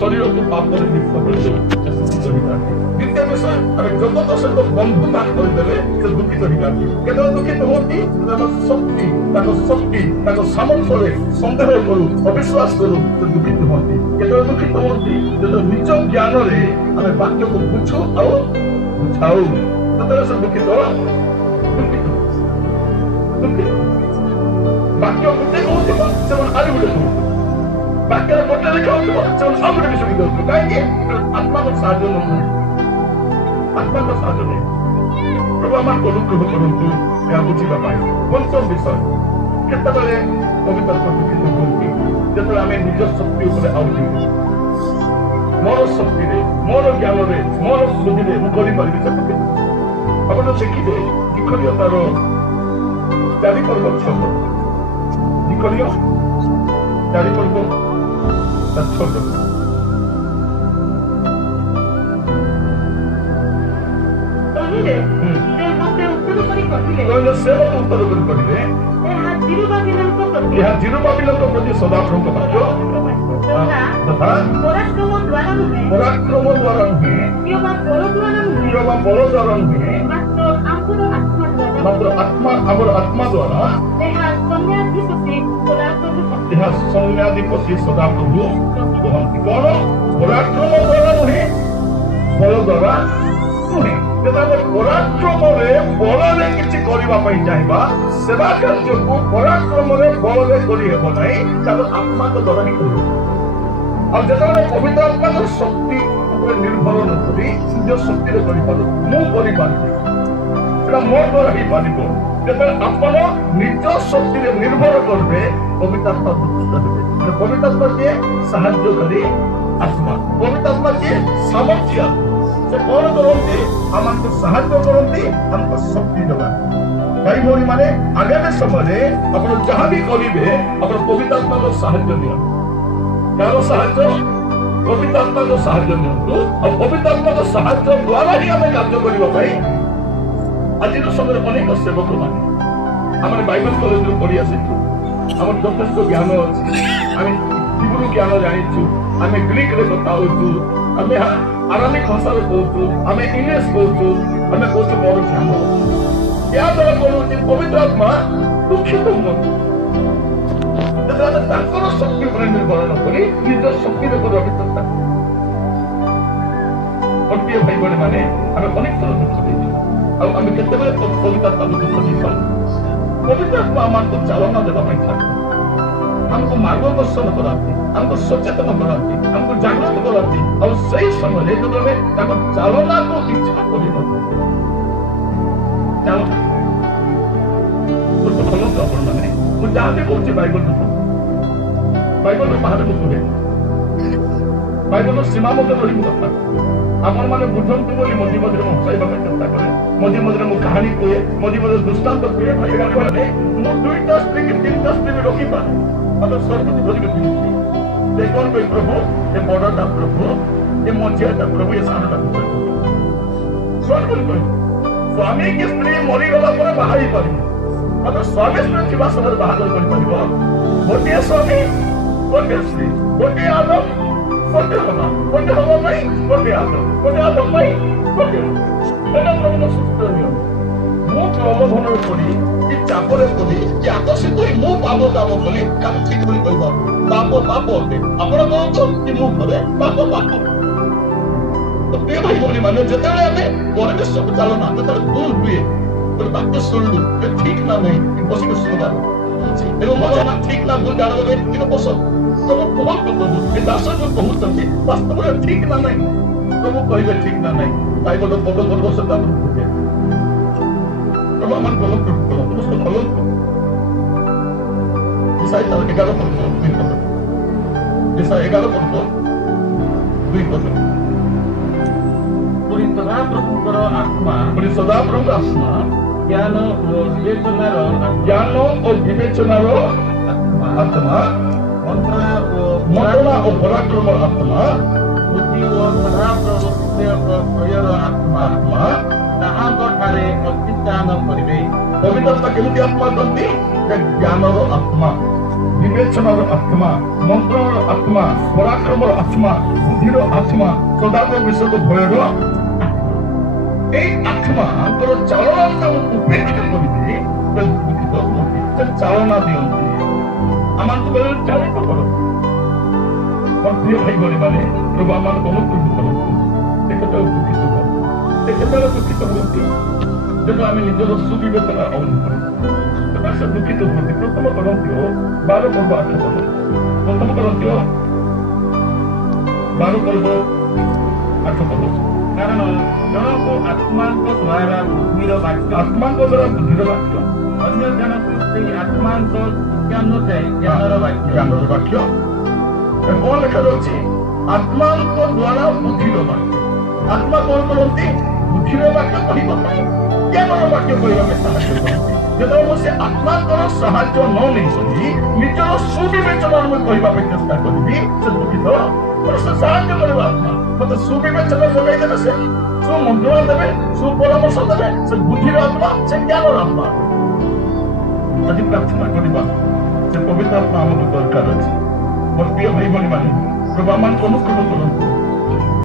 शरीर को पाप में लिप्त कर देवे दुखित हो जाती। द्वितीय विषय अरे जगत सहित बंधुता करदेवे से दुखित हो जाती। केवल दुखित होती शक्ति सामर्थ्य सन्देह करू अविश्वास करू तो दुखित होती। केवल दुखित होती जो निज ज्ञान रे आम वाक्य को बुझू और बुझाऊ तो से दुखित वाक्य गोटे कहूँ से आलू गोटे कहूँ वाक्य गोटे लिखा हो सब गोटे विषय करूँ कहीं आत्मा को साहय नहीं आत्मा को साहय नहीं प्रभु आम अनुग्रह करूँ या बुझा पंचम विषय केतबले पवित्र दुखित होती जो आम निज शक्ति उपर आउट मोर शक्ति मोर ज्ञान मोर बुद्धि मुझे दुखित आप देखिए निखरीयतार चारि पर्व छोट निखरीय चारि पर्व छोट उत्तर प्रति सदाप्रभु तथा पराक्रम द्वारा नुहे बल द्वारा नुहे मात्र आत्मा द्वारा सौम्याधिपति सदाप्रभु कहती कौन पराक्रम द्वारा नुहे बल द्वारा नुहे पराक्रम बल किसी चाहिए सेवा कार्य को पराक्रम बल कर आत्मा द्वारा ही कर पवित्र आत्मा शक्ति निर्भर न निज शक्ति मो द्वारा ही पार आपण निज शक्ति निर्भर करेंगे पवित्र आत्मा पवित्र आत्मा किए साहाय्यकारी आत्मा पवित्र आत्मा किए सामर्थ्य से कौन करते आमको साहाय्य करते हमको शक्ति देवा भाई भौणी माने आगामी समय आप जहाँ भी करेंगे आप पवित्र आत्मा को साहाय्य नि क्या साहाय्य पवित्र आत्मा को साहाय्य नियंतु और पवित्र आत्मा को साहाय्य द्वारा ही आम कार्य करने आज समय अनेक सेवक मैंने आम बाइबल कॉलेज पढ़ी आसीचु आम यथेष ज्ञान अच्छी आम हिब्रू ज्ञान जाचु आम ग्रीक रे कथा होचु आम आरामिक भाषा कहूँ आम इंग्लिश कहूँ आम कहूँ मोर ज्ञान या द्वारा कौन पवित्र आत्मा दुखित हुए शक्ति पर निर्भर न करी निज शक्ति चेष्टा गोटे भाई भाई मैंने आम अनेक थर दुख देचु आम केत पवित्र आत्मा दुख दे पवित्र आत्मा आमको चालना देवाई था हमको मार्गदर्शन कराती हमको सचेतन कराती हमको जागृत कराती और सही समय जो आम चालना को इच्छा कर जहाँ भी कहूँ बाइबल बाहर मुझे बाइबल सीमा मध्य रही कथा आपण मैंने बुझंतु बोली मझी मझे हसाइबा चेष्टा करे मझी मझे मु कहानी कहे मझी मझे दृष्टांत कहे मु दुईटा स्त्री की तीनटा स्त्री रखी पारे मतलब सर्वति धरिक से कौन कहे प्रभु ये बड़टा प्रभु ये मझियाटा प्रभु ये सानटा सर्वति कहे स्वामी की स्त्री मरीगला पर बाहा पारे मतलब स्वामी स्त्री थी समय बाहागर कर गोटे स्वामी गोटे स्त्री गोटे आदम गोटे हवा नहीं गोटे आदम नहीं गोटे प्रभु सुस्त नियम मु प्रलोभन पड़ी कि चापरे पड़ी कि आकर्षित हुई मु पाप काम कली काम ठीक बोली कहबा पाप पाप होते आपण कहतो कि मु करे पाप पाप तो प्रिय भाई बोली माने जेतेले हमें परिवेश सब चालना तो दूर हुए तो बात सुनलु ये ठीक ना नहीं बसी को सुनबा एवं भगवान ठीक ना भूल जान लगे कि पसंद तो बहुत प्रभु ये दासन जो कहते वास्तव में ठीक ना नहीं प्रभु कहबे ठीक ना नहीं बाइबल बदल बदल से दान होते प्रभु मन गलत करो उसको गलत करो ईसाई 11 पद ईसाई 11 पद 2 पद पुरी सदाप्रभुଙ୍କର आत्मा ज्ञान और विवेचनार आत्मा मंत्रणा और पराक्रम आत्मा बुद्धि और प्रयोग आत्मा ତାହାଙ୍କଠାରେ ଅଚିନ୍ତାନ କରିବେ। ପବିତ୍ରତା କେମିତି ଆତ୍ମା କରନ୍ତି? ଜ୍ଞାନର ଆତ୍ମା ବିବେଚନାର ଆତ୍ମା, ମନ୍ତ୍ରର ଆତ୍ମା, ପରାକ୍ରମର ଆତ୍ମା, ବୁଦ୍ଧିର ଆତ୍ମା, ସଦାଙ୍କ ବିଷୟକୁ ଭୟର এই ଆତ୍ମାଙ୍କର ଚାଳନାକୁ ଉପେକ୍ଷା କରିକି ସେ ଚାଳନା ଦିଅନ୍ତି, ଆମମାନଙ୍କୁ ବେଳେ ଚାଳିତ କରନ୍ତି। ମୋର ପ୍ରିୟ ଭାଇ ଭଉଣୀମାନେ, ପ୍ରଭୁ ଆମମାନଙ୍କୁ ଅନୁକୂଳ କରନ୍ତୁ। ସେ କେତେବେଳେ ଦୁଃଖିତ କରନ୍ତି, ସେ କେତେବେଳେ ଦୁଃଖିତ ହୁଅନ୍ତି ଯେହେତୁ ଆମେ ନିଜର ସୁବିବେଚନା ଅବଲମ୍ବନ କରୁ, ସେତେବେଳେ ସେ ଦୁଃଖିତ ହୁଅନ୍ତି। ପ୍ରଥମ କରନ୍ତି 12 ପର୍ବ 8 ପଦ, ପ୍ରଥମ କରନ୍ତି 12 ପର୍ବ 8 ପଦ। କାରଣ ଜଣକୁ ଆତ୍ମାଙ୍କ ଦ୍ୱାରା ବୁଦ୍ଧିର ବାକ୍ୟ, ଆତ୍ମାଙ୍କ ଦ୍ୱାରା ବୁଦ୍ଧିର ବାକ୍ୟ, ଅନ୍ୟ ଜଣକୁ ସେହି ଆତ୍ମାଙ୍କ ଶିକ୍ଷାନୁଯାୟୀ ଜ୍ଞାନର ବାକ୍ୟ। ଜ୍ଞାନର ବାକ୍ୟ କଣ ଲେଖାଯାଉଛି? ଆତ୍ମାଙ୍କ ଦ୍ୱାରା ବୁଦ୍ଧିର ବାକ୍ୟ। ଆତ୍ମା କଣ କରନ୍ତି? ବୁଦ୍ଧିର ବାକ୍ୟ କହିବା ପାଇଁ, ଜ୍ଞାନର ବାକ୍ୟ କହିବା ପାଇଁ ସାହାଯ୍ୟ କରନ୍ତି। ଯେତେବେଳେ ମୁଁ ସେ ଆତ୍ମାଙ୍କର ସାହାଯ୍ୟ ନ ନେଇକରି ନିଜର ସୁବିବେଚନାରେ ମୁଁ କହିବା ପାଇଁ ଚେଷ୍ଟା କରିବି, ସେ ଦୁଃଖିତ, ସେ ସାହାଯ୍ୟ କରିବ ଆତ୍ମା। ମତେ ସୁବିବେଚନା ଯୋଗାଇ ଦେବେ, ସେ ସୁମନ୍ତ୍ରଣା ଦେବେ, ସୁପରାମର୍ଶ ଦେବେ, ସେ ବୁଦ୍ଧିର ଆତ୍ମା, ସେ ଜ୍ଞାନର ଆତ୍ମା। ଆଜି ପ୍ରାର୍ଥନା କରିବା, ସେ ପବିତ୍ର ଆତ୍ମା ଆମକୁ ଦରକାର ଅଛି। ମୋର ପ୍ରିୟ ଭାଇ ଭଉଣୀମାନେ, ପ୍ରଭୁ ଆମମାନଙ୍କୁ ଅନୁଗ୍ରହ କରନ୍ତୁ।